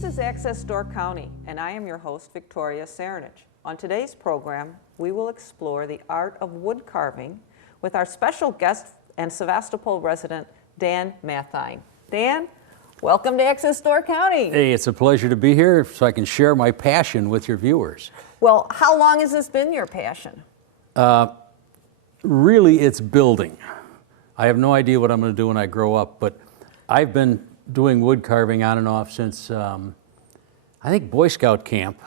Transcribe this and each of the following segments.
This is Access Door County, and I am your host, Victoria Cerinich. On today's program, we will explore the art of wood carving with our special guest and Sevastopol resident, Dan Mathein. Dan, welcome to Access Door County. Hey, it's a pleasure to be here so I can share my passion with your viewers. Well, how long has this been your passion? Really, it's building. I have no idea what I'm going to do when I grow up, but I've been doing wood carving on and off since, I think, Boy Scout camp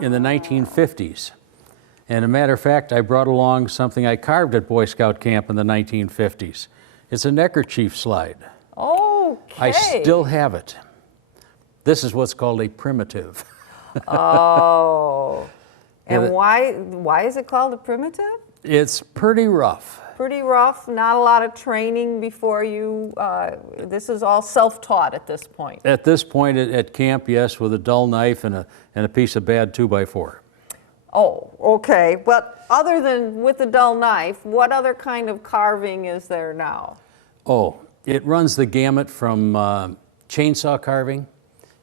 in the 1950s. And a matter of fact, I brought along something I carved at Boy Scout camp in the 1950s. It's a neckerchief slide. Okay. I still have it. This is what's called a primitive. Oh. And why is it called a primitive? It's pretty rough. Pretty rough, not a lot of training before you, this is all self-taught at this point. At this point at camp, yes, with a dull knife and a piece of bad 2x4. Oh, okay. But other than with the dull knife, what other kind of carving is there now? Oh, it runs the gamut from chainsaw carving.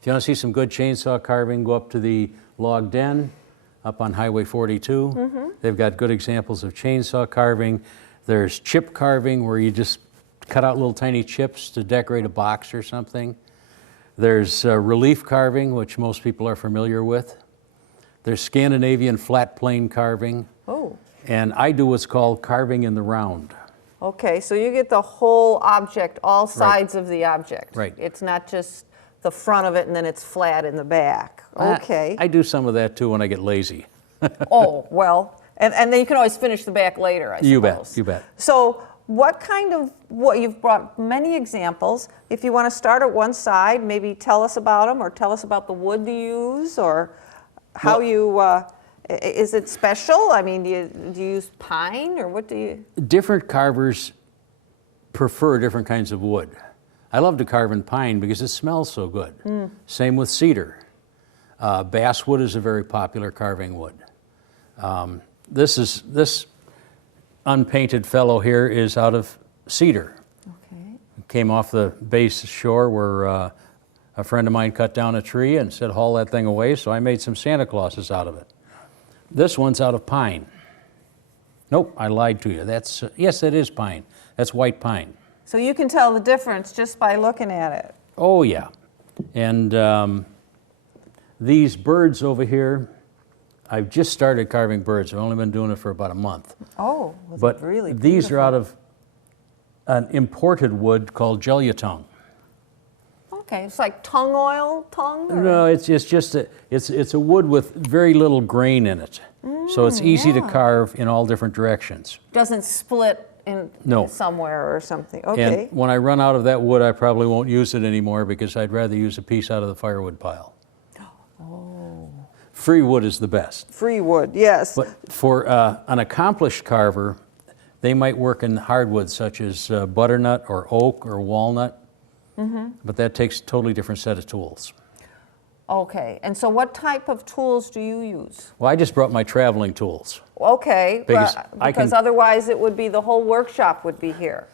If you want to see some good chainsaw carving, go up to the log den up on Highway 42. Mm-hmm. They've got good examples of chainsaw carving. There's chip carving, where you just cut out little tiny chips to decorate a box or something. There's relief carving, which most people are familiar with. There's Scandinavian flat plane carving. Oh. And I do what's called carving in the round. Okay, so you get the whole object, all sides of the object. Right. It's not just the front of it and then it's flat in the back. Okay. I do some of that too when I get lazy. Oh, well, and then you can always finish the back later, I suppose. You bet. So you've brought many examples. If you want to start at one side, maybe tell us about them, or tell us about the wood you use, or how is it special? I mean, do you use pine, or what do you? Different carvers prefer different kinds of wood. I love to carve in pine because it smells so good. Mm. Same with cedar. Basswood is a very popular carving wood. This unpainted fellow here is out of cedar. Okay. Came off the base shore where a friend of mine cut down a tree and said, haul that thing away, so I made some Santa Clauses out of it. This one's out of pine. Nope, I lied to you. Yes, it is pine. That's white pine. So you can tell the difference just by looking at it. Oh, yeah. And these birds over here, I've just started carving birds. I've only been doing it for about a month. Oh, but really these beautiful. Are out of an imported wood called Jelliatung. Okay, it's like tung oil, tung? Or? No, it's a wood with very little grain in it. So it's easy to carve in all different directions. Doesn't split in somewhere or something. Okay. And when I run out of that wood, I probably won't use it anymore because I'd rather use a piece out of the firewood pile. Oh. Free wood is the best. Free wood, yes. But for an accomplished carver, they might work in hardwoods such as butternut or oak or walnut. Mm-hmm. But that takes a totally different set of tools. Okay, and so what type of tools do you use? Well, I just brought my traveling tools. Okay, because otherwise it would be the whole workshop would be here.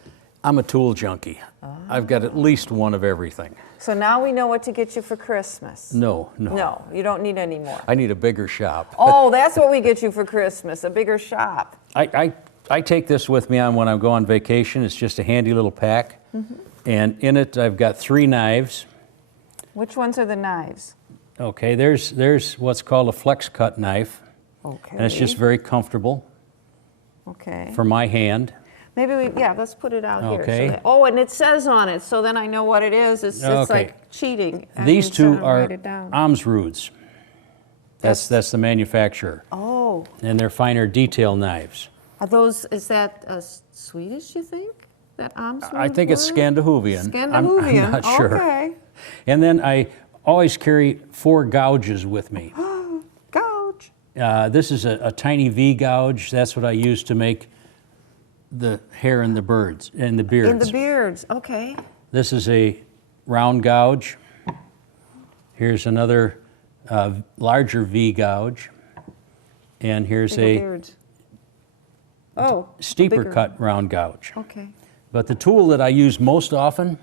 I'm a tool junkie. Oh. I've got at least one of everything. So now we know what to get you for Christmas. No. No, you don't need any more. I need a bigger shop. Oh, that's what we get you for Christmas, a bigger shop. I take this with me on when I go on vacation. It's just a handy little pack. Mm-hmm. And in it I've got 3 knives. Which ones are the knives? Okay, there's what's called a flex cut knife. Okay. And it's just very comfortable. Okay. For my hand. Maybe let's put it out here. Okay. And it says on it, so then I know what it is. It's like cheating. These two are Amsroods. That's the manufacturer. Oh. And they're finer detail knives. Is that Swedish, you think? That Amsrood I think it's Scandinavian. Scandinavian. I'm not sure. Okay. And then I always carry 4 gouges with me. Gouge. This is a tiny V gouge. That's what I use to make the hair in the birds, in the beards. In the beards, okay. This is a round gouge. Here's another larger V gouge. And here's steeper cut round gouge. Okay. But the tool that I use most often,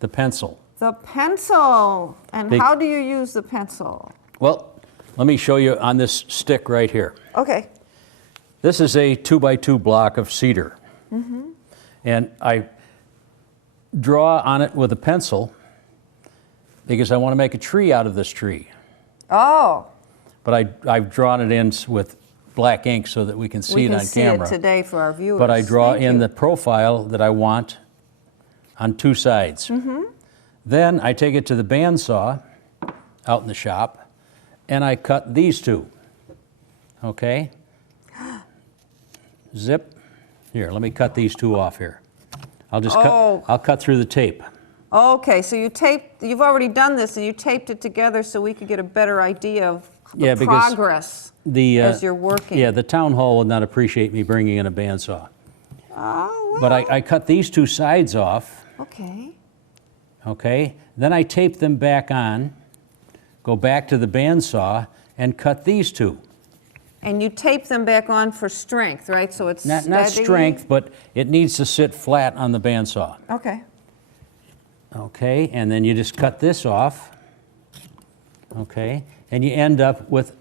the pencil. The pencil. And Big- how do you use the pencil? Well, let me show you on this stick right here. Okay. This is a 2x2 block of cedar. And I draw on it with a pencil because I want to make a tree out of this tree. Oh, But I've drawn it in with black ink so that we can see it on camera. We can see it today for our viewers. But I draw Thank in you. the profile that I want on two sides. Then I take it to the bandsaw out in the shop and I cut these two. Okay? Zip. Here, let me cut these two off here. I'll just I'll cut through the tape. Okay, so you've already done this and you taped it together so we could get a better idea of the because progress as you're working. Yeah, the town hall would not appreciate me bringing in a bandsaw. Oh, well. But I cut these two sides off. Okay. Okay, then I tape them back on, go back to the bandsaw, and cut these two. And you tape them back on for strength, right? So it's Not steady? strength, but it needs to sit flat on the bandsaw. Okay. Okay, and then you just cut this off. Okay, and you end up with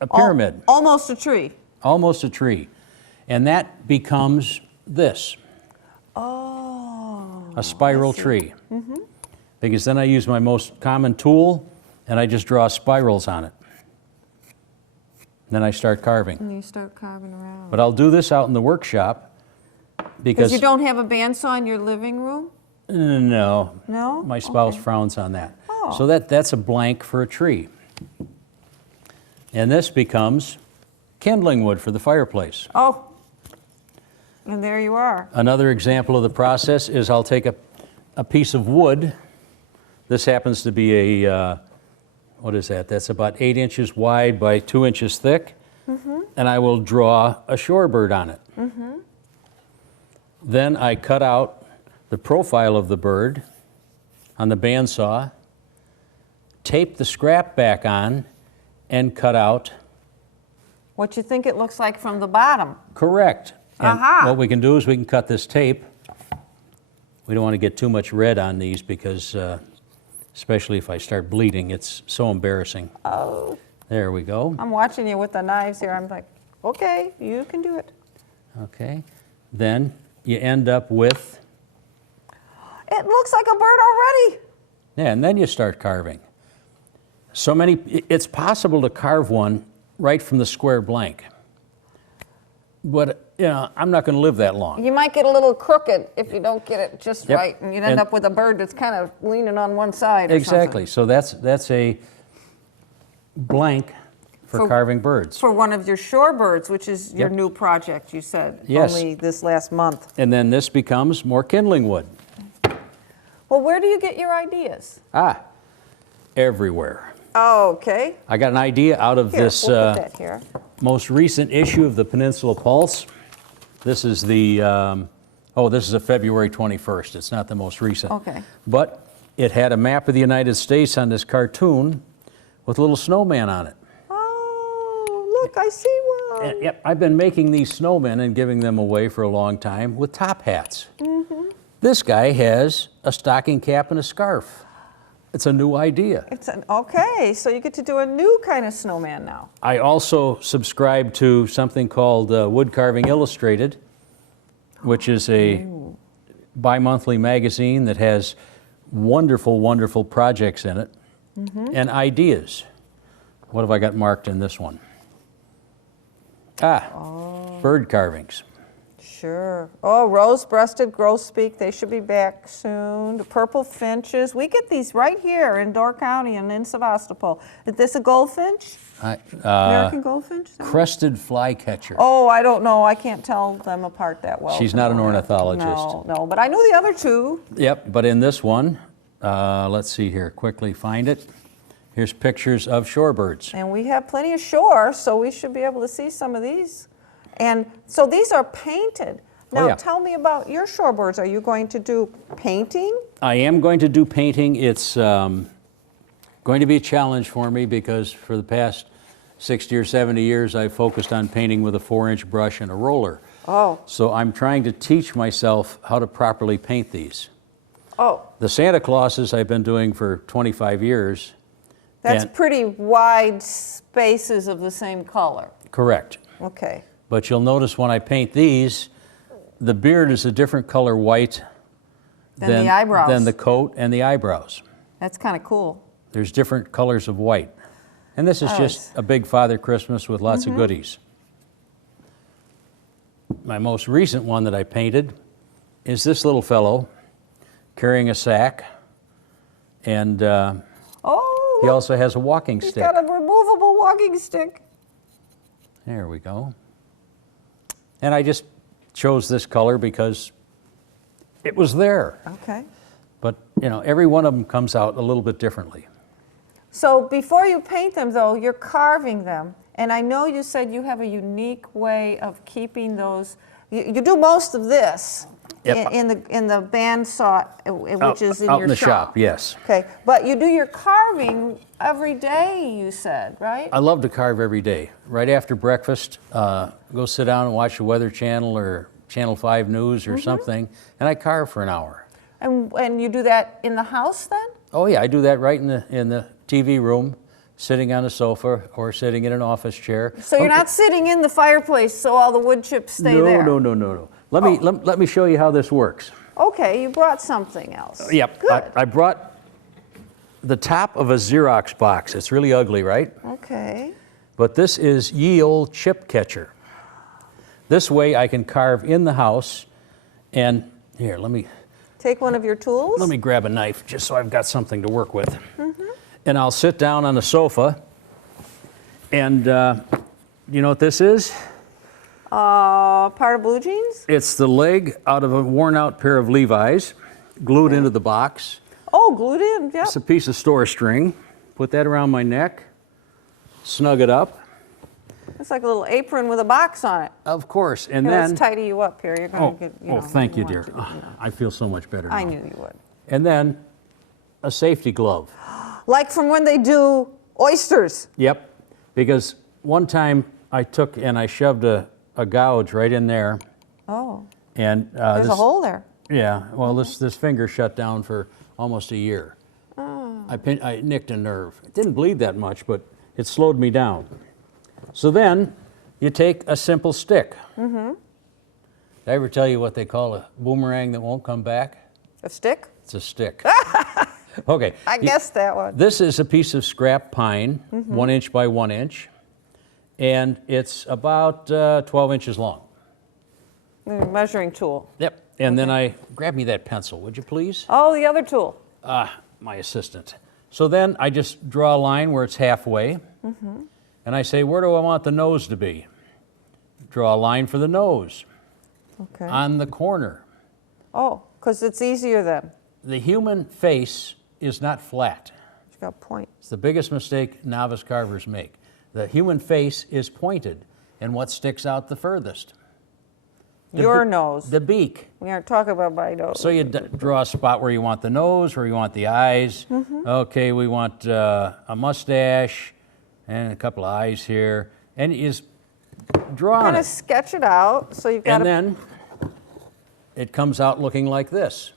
a pyramid, Almost a tree. almost a tree. And that becomes this, Oh. a spiral tree. Because then I use my most common tool and I just draw spirals on it. Then I start carving. And you start carving around. But I'll do this out in the workshop Because because you don't have a bandsaw in your living room? no, No? my spouse Okay. frowns on that. Oh. So that's a blank for a tree. And this becomes kindling wood for the fireplace. Oh. And there you are. Another example of the process is I'll take a piece of wood. This happens to be a, what is that? That's about 8 inches wide by 2 inches thick. And I will draw a shorebird on it. Then I cut out the profile of the bird on the bandsaw, tape the scrap back on, and cut out. What you think it looks like from the bottom. Correct. And Aha. what we can do is we can cut this tape. We don't want to get too much red on these because, especially if I start bleeding, it's so embarrassing. Oh. There we go. I'm watching you with the knives here. I'm like, okay, you can do it. Okay. Then you end up with, It looks like a bird already. yeah, and then you start carving. It's possible to carve one right from the square blank. But, you know, I'm not going to live that long. You might get a little crooked if you don't get it just Yep. right, and you'd end And- up with a bird that's kind of leaning on one side or Exactly. something. So that's a blank for carving birds. For one of your shorebirds, which is your Yep. new project, you said, Yes. only this last month. And then this becomes more kindling wood. Well, where do you get your ideas? Everywhere. Oh, okay. I got an idea out of Here, this we'll put that here. most recent issue of the Peninsula Pulse. This is the, this is a February 21st. It's not the most recent. Okay. But it had a map of the United States on this cartoon with a little snowman on it. Oh, look, I see one. And, yep, I've been making these snowmen and giving them away for a long time with top hats. This guy has a stocking cap and a scarf. It's a new idea. Okay, so you get to do a new kind of snowman now. I also subscribe to something called Wood Carving Illustrated, which is a bi-monthly magazine that has wonderful, wonderful projects in it and ideas. What have I got marked in this one? Bird carvings. Sure. Oh, rose-breasted grosbeak, they should be back soon. The purple finches, we get these right here in Door County and in Sevastopol. Is this a goldfinch? American goldfinch? Is that right? Crested flycatcher. Oh, I don't know. I can't tell them apart that well. She's not an ornithologist. No, but I know the other two. Yep, but in this one, let's see here, quickly find it. Here's pictures of shorebirds. And we have plenty of shore, so we should be able to see some of these. And so these are painted. Now, yeah. tell me about your shorebirds. Are you going to do painting? I am going to do painting. It's going to be a challenge for me because for the past 60 or 70 years, I've focused on painting with a 4-inch brush and a roller. Oh. So I'm trying to teach myself how to properly paint these. Oh, The Santa Clauses I've been doing for 25 years. that's and- pretty wide spaces of the same color. Correct. Okay. But you'll notice when I paint these, the beard is a different color white Than the eyebrows. than the coat and the eyebrows. That's kind of cool. There's different colors of white. And this is Oh, just a big Father Christmas with lots of goodies. My most recent one that I painted is this little fellow carrying a sack, and Oh, he look, also has a walking he's stick. got a removable walking stick. There we go. And I just chose this color because it was there. Okay. But, you know, every one of them comes out a little bit differently. So before you paint them, though, you're carving them. And I know you said you have a unique way of keeping those. You do most of this Yep. in the bandsaw, which is in out your in the shop, yes. Okay, but you do your carving every day, you said, right? I love to carve every day. Right after breakfast, go sit down and watch the Weather Channel or Channel 5 News or something, and I carve for an hour. And you do that in the house then? Oh yeah, I do that right in the TV room, sitting on a sofa or sitting in an office chair. So you're not sitting in the fireplace so all the wood chips stay there? No. Let me show you how this works. Okay, you brought something else. Yep, Good. I brought the top of a Xerox box. It's really ugly, right? Okay. But this is ye old chip catcher. This way I can carve in the house, and here, let me Take one of your tools. grab a knife just so I've got something to work with. And I'll sit down on the sofa, and you know what this is? Part of blue jeans? It's the leg out of a worn out pair of Levi's, glued into the box. Oh, glued in, yep. It's a piece of store string. Put that around my neck, snug it up. It's like a little apron with a box on it. Of course, and Here, then... let's tidy you up here. You're going to get, you know. thank you, want dear. to, I feel so much better now. I knew you would. And then a safety glove. Like from when they do oysters. Yep, because one time I took and I shoved a gouge right in there, Oh, and there's a hole there. Yeah, well, this finger shut down for almost a year. Oh. I nicked a nerve. It didn't bleed that much, but it slowed me down. So then you take a simple stick. Did I ever tell you what they call a boomerang that won't come back? A stick? It's a stick. Okay. I guessed that one. This is a piece of scrap pine, 1 inch by 1 inch, and it's about 12 inches long. Measuring tool. Yep. And then I grab me that pencil, would you please? Oh, the other tool. My assistant. So then I just draw a line where it's halfway, and I say, where do I want the nose to be? Draw a line for the nose Okay. on the corner. Oh, because it's easier then. The human face is not flat. It's got a point. It's the biggest mistake novice carvers make. The human face is pointed, and what sticks out the furthest? Your nose. The beak. We aren't talking about my nose. So you draw a spot where you want the nose, where you want the eyes. Okay, we want a mustache and a couple of eyes here. And you just draw on Kind of it. sketch it out. So you've got And then it comes out looking like this.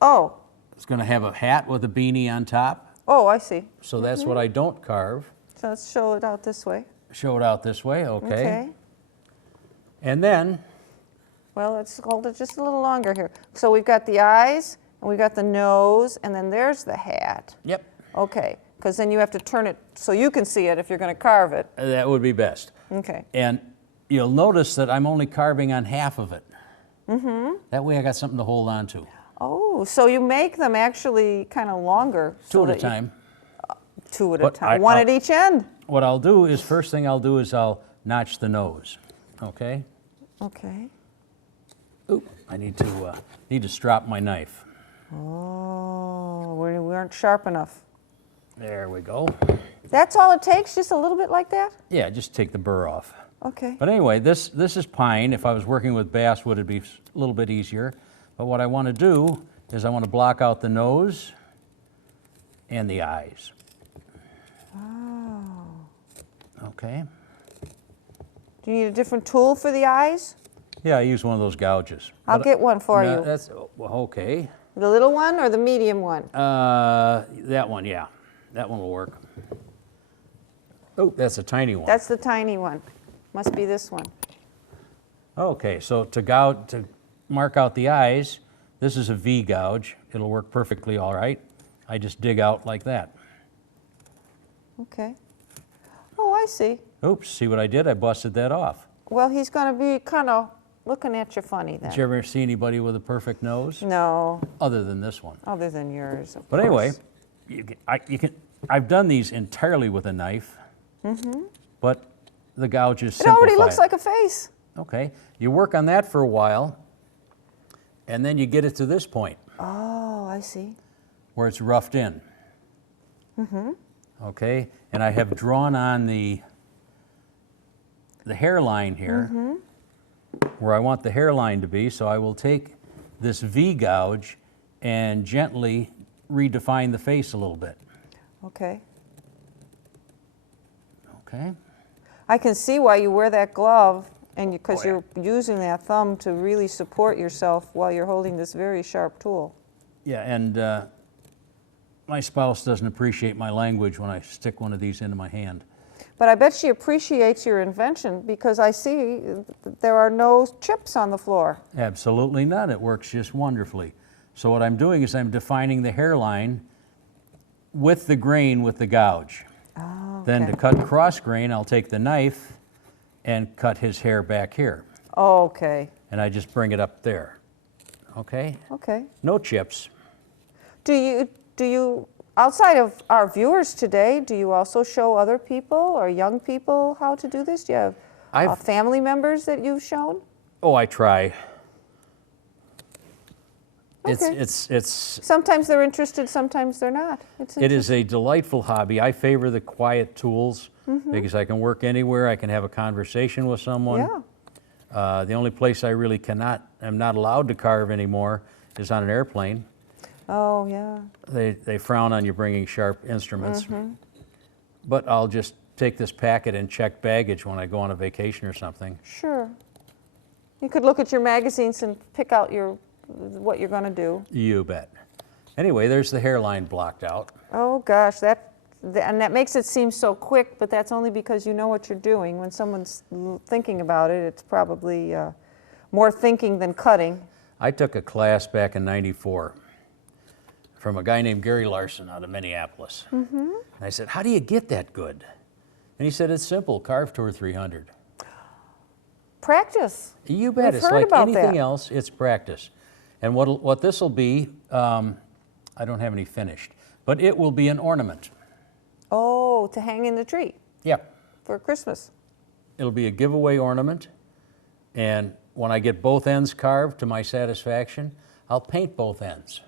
Oh, It's going to have a hat with a beanie on top. oh, I see. So that's what I don't carve. So let's show it out this way. Show it out this way, okay. Okay. And then, Well, let's hold it just a little longer here. So we've got the eyes, and we've got the nose, and then there's the hat. yep, Okay, because then you have to turn it so you can see it if you're going to carve it. that would be best. Okay. And you'll notice that I'm only carving on half of it. That way I got something to hold on to. Oh, so you make them actually kind of longer. Two so at a that you- time. Two at a But time. One at each end. What I'll do is, first thing I'll do is I'll notch the nose, okay? Okay. Oop, I need to strop my knife. Oh, we aren't sharp enough. There we go. That's all it takes, just a little bit like that? Yeah, just take the burr off. Okay. But anyway, this is pine. If I was working with basswood, it'd be a little bit easier. But what I want to do is I want to block out the nose and the eyes. Oh. Okay. Do you need a different tool for the eyes? Yeah, I use one of those gouges. I'll But- get one for No, you. That's well, okay. The little one or the medium one? That one, yeah. That one will work. Oh, that's a tiny one. That's the tiny one. Must be this one. Okay, so to mark out the eyes, this is a V gouge. It'll work perfectly all right. I just dig out like that. Okay. Oh, I see. Oops, see what I did? I busted that off. Well, he's going to be kind of looking at you funny then. Did you ever see anybody with a perfect nose? No, Other than this one. other than yours, of But anyway, course. I've done these entirely with a knife, but the gouge is It simplified. already looks like a face. Okay, you work on that for a while, and then you get it to this point Oh, I see. where it's roughed in. Okay, and I have drawn on the hairline here where I want the hairline to be, so I will take this V gouge and gently redefine the face a little bit. Okay. Okay, I can see why you wear that glove, and because Oh, yeah. you're using that thumb to really support yourself while you're holding this very sharp tool. yeah, and my spouse doesn't appreciate my language when I stick one of these into my hand. But I bet she appreciates your invention because I see there are no chips on the floor. Absolutely not. It works just wonderfully. So what I'm doing is I'm defining the hairline with the grain with the gouge. Oh, Then to cut cross grain, I'll take the knife and cut his hair back here. Okay. And I just bring it up there. Okay? Okay. No chips. Do you, outside of our viewers today, do you also show other people or young people how to do this? Do you have I've- family members that you've shown? Oh, I try. Okay. It's Sometimes they're interested, sometimes they're not. It is a delightful hobby. I favor the quiet tools because I can work anywhere. I can have a conversation with someone. Yeah. The only place I really am not allowed to carve anymore is on an airplane. Oh, yeah. They frown on you bringing sharp instruments. But I'll just take this packet and check baggage when I go on a vacation or something. Sure. You could look at your magazines and pick out what you're going to do. You bet. Anyway, there's the hairline blocked out. Oh gosh, and that makes it seem so quick, but that's only because you know what you're doing. When someone's thinking about it, it's probably more thinking than cutting. I took a class back in '94 from a guy named Gary Larson out of Minneapolis. And I said, how do you get that good? And he said, it's simple, carve to 300. Practice. You bet. We've It's heard like about anything that. else, it's practice. And what this will be, I don't have any finished, but it will be an ornament. Oh, to hang in the tree Yeah. for Christmas. It'll be a giveaway ornament. And when I get both ends carved to my satisfaction, I'll paint both ends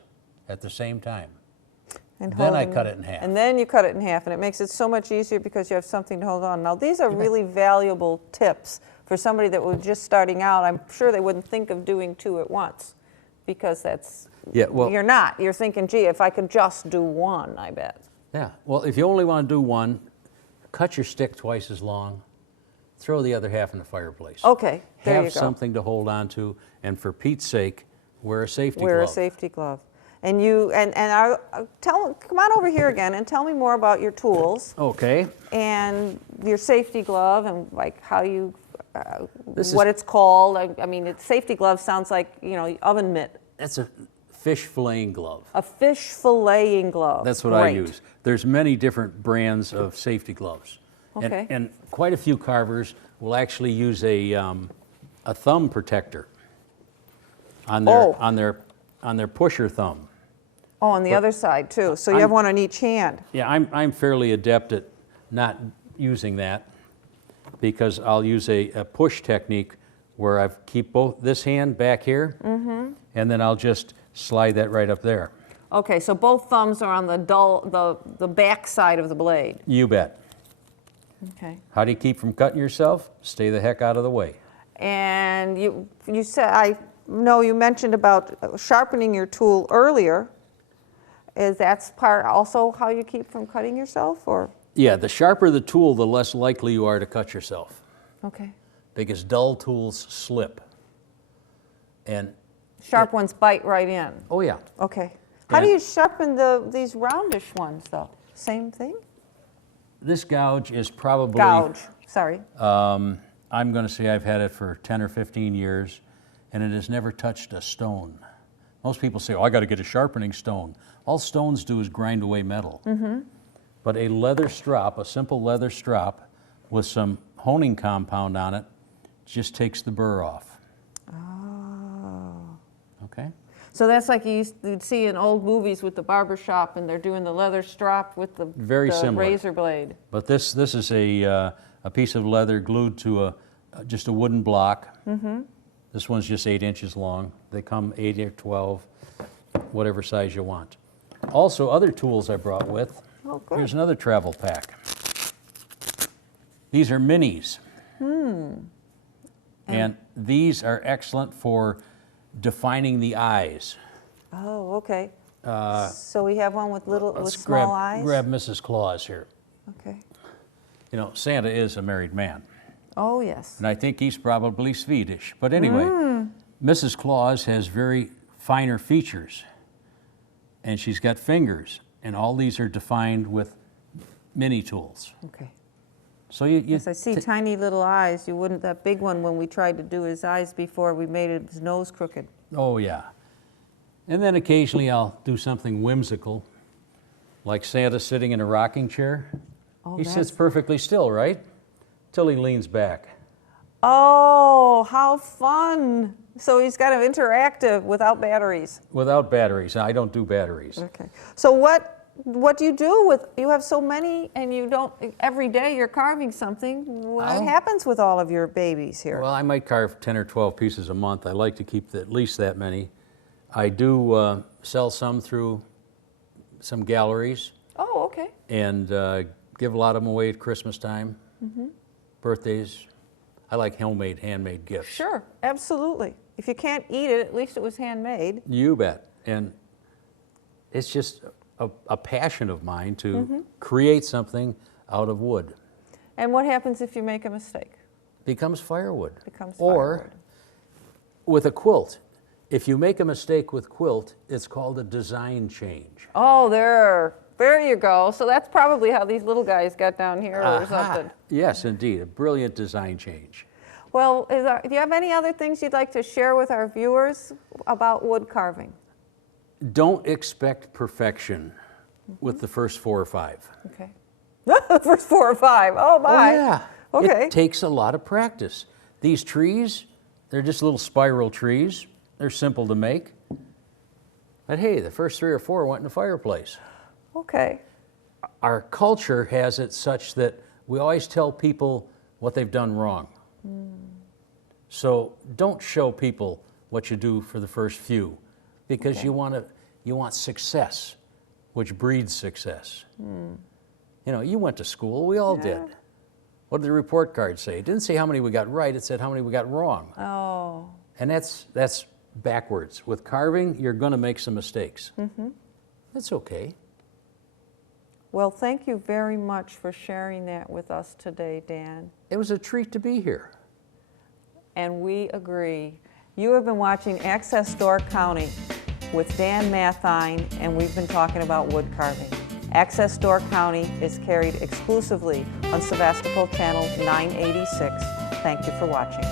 at the same time. And Then I hold cut it in half. And then you cut it in half, and it makes it so much easier because you have something to hold on. Now, these are really valuable tips for somebody that was just starting out. I'm sure they wouldn't think of doing two at once because you're not. You're thinking, gee, if I could just do one, I bet. Yeah, well, if you only want to do one, cut your stick twice as long, throw the other half in the fireplace. Okay, there you go. Have something to hold on to, and for Pete's sake, wear a safety Wear glove. a safety glove. And come on over here again and tell me more about your tools Okay. and your safety glove and like how you, This what is- it's called. I mean, safety glove sounds like, oven mitt. That's a fish filleting glove. A fish filleting glove. That's what I Great. use. There's many different brands of safety gloves. Okay. And quite a few carvers will actually use a thumb protector on their pusher thumb. Oh, on the other side too. So you I'm- have one on each hand. Yeah, I'm fairly adept at not using that because I'll use a push technique where I keep both this hand back here, and then I'll just slide that right up there. Okay, so both thumbs are on the back side of the blade. You bet. Okay. How do you keep from cutting yourself? Stay the heck out of the way. And you said, I know you mentioned about sharpening your tool earlier. Is that part also how you keep from cutting yourself, or? Yeah, the sharper the tool, the less likely you are to cut yourself Okay. because dull tools slip. And Sharp ones bite right in. Oh, yeah. Okay. How do Yeah. you sharpen these roundish ones, though? Same thing? This gouge is probably... Gouge, sorry. I'm going to say I've had it for 10 or 15 years, and it has never touched a stone. Most people say, oh, I got to get a sharpening stone. All stones do is grind away metal. But a leather strop, a simple leather strop with some honing compound on it, just takes the burr off. Oh. Okay? So that's like you'd see in old movies with the barber shop, and they're doing the leather strop with the, Very similar. razor blade. But this is a piece of leather glued to just a wooden block. This one's just 8 inches long. They come 8 or 12, whatever size you want. Also, other tools I brought with. Oh, good. Here's another travel pack. These are minis. And these are excellent for defining the eyes. Oh, okay. So we have one with Let's small eyes? grab Mrs. Claus here. Okay. You know, Santa is a married man, Oh, yes. and I think he's probably Swedish. But anyway, Mrs. Claus has very finer features, and she's got fingers, and all these are defined with mini tools. Okay. So you Yes, I see tiny little eyes. You wouldn't, that big one, when we tried to do his eyes before, we made his nose crooked. Oh, yeah. And then occasionally I'll do something whimsical, like Santa sitting in a rocking chair. Oh, He sits perfectly still, right? Till he leans back. Oh, how fun. So he's kind of interactive without batteries. Without batteries. I don't do batteries. Okay. So what do you do with, you have so many and you don't, every day you're carving something. What happens with all of your babies here? Well, I might carve 10 or 12 pieces a month. I like to keep at least that many. I do sell some through some galleries Oh, okay. and give a lot of them away at Christmas time, birthdays. I like handmade gifts. Sure, absolutely. If you can't eat it, at least it was handmade. You bet. And it's just a passion of mine to create something out of wood. And what happens if you make a mistake? Becomes firewood. Becomes Or firewood. with a quilt. If you make a mistake with quilt, it's called a design change. Oh, there you go. So that's probably how these little guys got down here or something. Yes, indeed. A brilliant design change. Well, do you have any other things you'd like to share with our viewers about wood carving? Don't expect perfection with the first 4 or 5. Okay. First 4 or 5. Oh, my. Oh, yeah. Okay. It takes a lot of practice. These trees, they're just little spiral trees. They're simple to make. But hey, the first 3 or 4 went in the fireplace. Okay. Our culture has it such that we always tell people what they've done wrong. So don't show people what you do for the first few, because you want success, which breeds success. You know, you went to school, we all did. What did the report card say? It didn't say how many we got right, it said how many we got wrong. Oh. And that's backwards. With carving, you're going to make some mistakes. That's okay. Well, thank you very much for sharing that with us today, Dan. It was a treat to be here. And we agree. You have been watching Access Door County with Dan Mathein, and we've been talking about wood carving. Access Door County is carried exclusively on Sevastopol Channel 986. Thank you for watching.